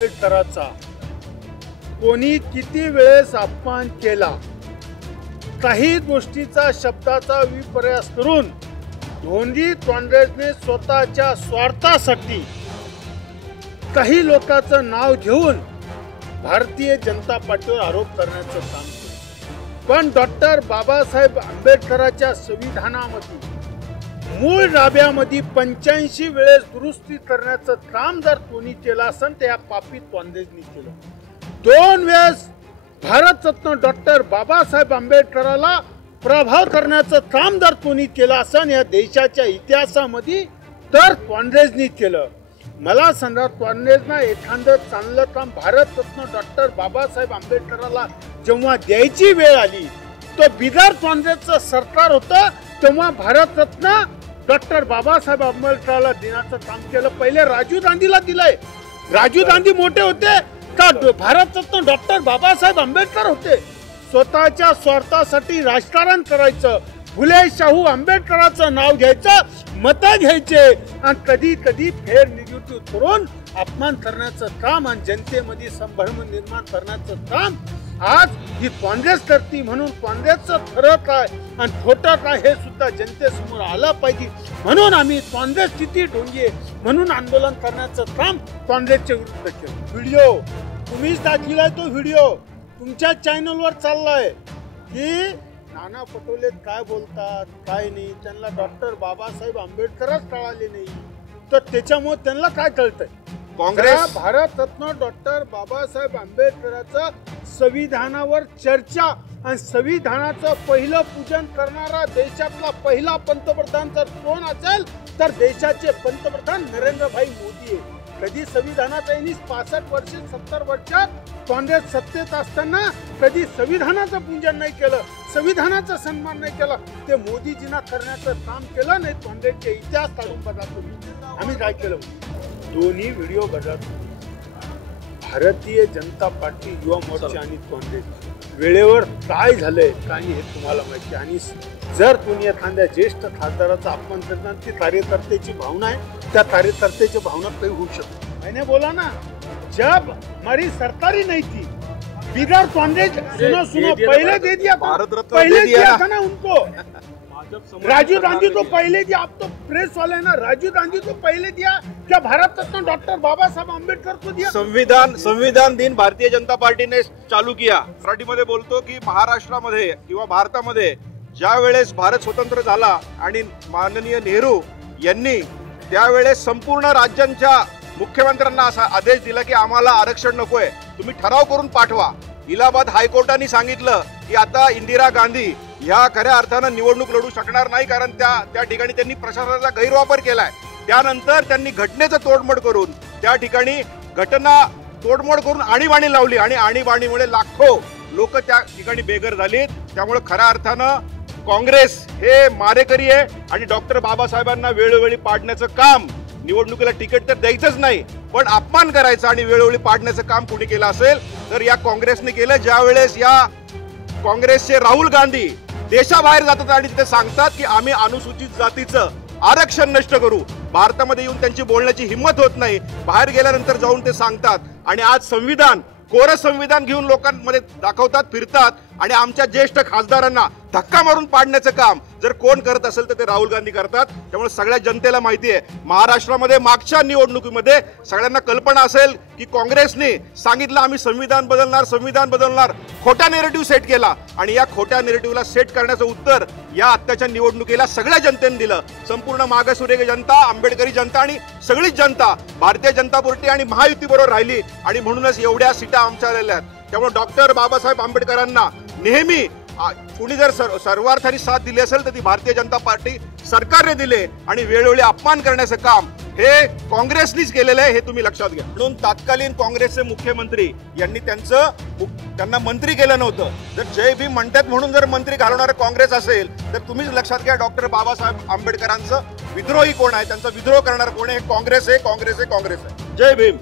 आंबेडकरांचा कोणी किती वेळेस अपमान केला, काही गोष्टीचा शब्दाचा विपर्यास करून धोंडी काँग्रेसने स्वतःच्या स्वार्थासाठी काही लोकांचं नाव घेऊन भारतीय जनता पार्टीवर आरोप करण्याचं काम केलं। पण डॉक्टर बाबासाहेब आंबेडकरांच्या संविधानामध्ये मूळ राब्यामध्ये 85 वेळेस दुरुस्ती करण्याचं काम जर कोणी केलं असेल तर या पापी काँग्रेसने केलं। 2 वेळेस भारतरत्न डॉक्टर बाबासाहेब आंबेडकराला प्रभाव करण्याचं काम जर कोणी केलं असेल या देशाच्या इतिहासामध्ये तर काँग्रेसने केलं। मला सांगा, काँग्रेसनं एखादं चांगलं काम भारतरत्न डॉक्टर बाबासाहेब आंबेडकराला जेव्हा द्यायची वेळ आली तो बिदर काँग्रेसचं सरकार होतं तेव्हा भारतरत्न डॉक्टर बाबासाहेब आंबेडकराला देण्याचं काम केलं। पहिले राजीव गांधीला दिलंय। राजीव गांधी मोठे होते का भारतरत्न डॉक्टर बाबासाहेब आंबेडकर होते? स्वतःच्या स्वार्थासाठी राजकारण करायचं, फुले शाहू आंबेडकरांचं नाव घ्यायचं, मतं घ्यायचे आणि कधी कधी फेर निगेटिव्ह करून अपमान करण्याचं काम आणि जनतेमध्ये संभ्रम निर्माण करण्याचं काम आज ही काँग्रेस करते। म्हणून काँग्रेसचं खरं काय आणि खोटं काय हे सुद्धा जनतेसमोर आलं पाहिजे। म्हणून आम्ही काँग्रेस किती ढोंगी म्हणून आंदोलन करण्याचं काम काँग्रेसच्या विरुद्ध केलं। व्हिडिओ तुम्हीच दाखविलाय, तो व्हिडिओ तुमच्या चॅनलवर चाललाय की नाना पटोले काय बोलतात काय नाही, त्यांना डॉक्टर बाबासाहेब आंबेडकरच कळाले नाही तर त्याच्यामुळे त्यांना काय कळतंय? काँग्रेस भारतरत्न डॉक्टर बाबासाहेब आंबेडकरांचं संविधानावर चर्चा आणि संविधानाचं पहिलं पूजन करणारा देशातला पहिला पंतप्रधान जर कोण असेल तर देशाचे पंतप्रधान नरेंद्रभाई मोदी आहे। कधी संविधानात यांनी 65 वर्ष 70 वर्षात काँग्रेस सत्तेत असताना कधी संविधानाचं पूजन नाही केलं, संविधानाचा सन्मान नाही केला। ते मोदीजींना करण्याचं काम केलं नाही। काँग्रेसचे इतिहास काढून बघा तुम्ही, आम्ही काय केलं दोन्ही व्हिडिओ बघा। भारतीय जनता पार्टी, युवा मोर्चा आणि काँग्रेस वेळेवर काय झालंय काय हे तुम्हाला माहिती। आणि जर तुम्ही एखाद्या ज्येष्ठ खासदाराचा अपमान करणार ती कार्यकर्त्याची भावना आहे, त्या कार्यकर्त्याची भावना काही होऊ शकते। मैंने बोला ना, जब हमारी सरकारी नहीं थी बिदर कांग्रेस सुनो पहले दे दिया था, पहले दिया था ना उनको। राजीव गांधी तो पहले दिया, आप तो प्रेस वाले हैं ना, राजीव गांधी तो पहले दिया क्या भारत रत्न डॉक्टर बाबा साहब आंबेडकर को दिया? संविधान दिन भारतीय जनता पार्टीने चालू किया। मराठीमध्ये बोलतो की महाराष्ट्रामध्ये किंवा भारतामध्ये ज्या वेळेस भारत स्वतंत्र झाला आणि माननीय नेहरू यांनी त्यावेळेस संपूर्ण राज्यांच्या मुख्यमंत्र्यांना असा आदेश दिला की आम्हाला आरक्षण नकोय, तुम्ही ठराव करून पाठवा। इलाहाबाद हायकोर्टाने सांगितलं की आता इंदिरा गांधी ह्या खऱ्या अर्थानं निवडणूक लढू शकणार नाही, कारण त्या ठिकाणी त्यांनी प्रशासनाचा गैरवापर केलाय। त्यानंतर त्यांनी घटनेचं तोडमोड करून त्या ठिकाणी घटना तोडमोड करून आणीबाणी लावली आणि आणीबाणीमुळे लाखो लोक त्या ठिकाणी बेघर झालीत। त्यामुळे खऱ्या अर्थानं काँग्रेस हे मारेकरी आहे आणि डॉक्टर बाबासाहेबांना वेळोवेळी पाडण्याचं काम, निवडणुकीला तिकीट तर द्यायचंच नाही पण अपमान करायचं आणि वेळोवेळी पाडण्याचं काम कुणी केलं असेल तर या काँग्रेसने केलं। ज्या वेळेस या काँग्रेसचे राहुल गांधी देशाबाहेर जातात आणि ते सांगतात की आम्ही अनुसूचित जातीचं आरक्षण नष्ट करू, भारतामध्ये येऊन त्यांची बोलण्याची हिंमत होत नाही, बाहेर गेल्यानंतर जाऊन ते सांगतात आणि आज संविधान कोरं संविधान घेऊन लोकांमध्ये दाखवतात, फिरतात आणि आमच्या ज्येष्ठ खासदारांना धक्का मारून पाडण्याचं काम जर कोण करत असेल तर ते राहुल गांधी करतात। त्यामुळे सगळ्या जनतेला माहिती आहे, महाराष्ट्रामध्ये मागच्या निवडणुकीमध्ये सगळ्यांना कल्पना असेल की काँग्रेसने सांगितलं आम्ही संविधान बदलणार, खोटा नेरेटिव्ह सेट केला आणि या खोट्या नेरेटिव्हला सेट करण्याचं उत्तर या आत्ताच्या निवडणुकीला सगळ्या जनतेने दिलं। संपूर्ण मागासवर्गीय जनता, आंबेडकरी जनता आणि सगळीच जनता भारतीय जनता पार्टी आणि महायुती बरोबर राहिली आणि म्हणूनच एवढ्या सीटा आमच्या आलेल्या आहेत। त्यामुळे डॉक्टर बाबासाहेब आंबेडकरांना नेहमी कुणी जर सर्वार्थाने साथ दिली असेल तर ती भारतीय जनता पार्टी सरकारने दिले आणि वेळोवेळी अपमान करण्याचं काम हे काँग्रेसनीच केलेलं आहे, हे तुम्ही लक्षात घ्या। म्हणून तत्कालीन काँग्रेसचे मुख्यमंत्री यांनी त्यांना मंत्री केलं नव्हतं। जर जय भीम म्हणतात म्हणून जर मंत्री घालवणारं काँग्रेस असेल तर तुम्हीच लक्षात घ्या डॉक्टर बाबासाहेब आंबेडकरांचं विद्रोही कोण आहे, त्यांचा विद्रोह करणार कोण आहे? काँग्रेस आहे। जय भीम।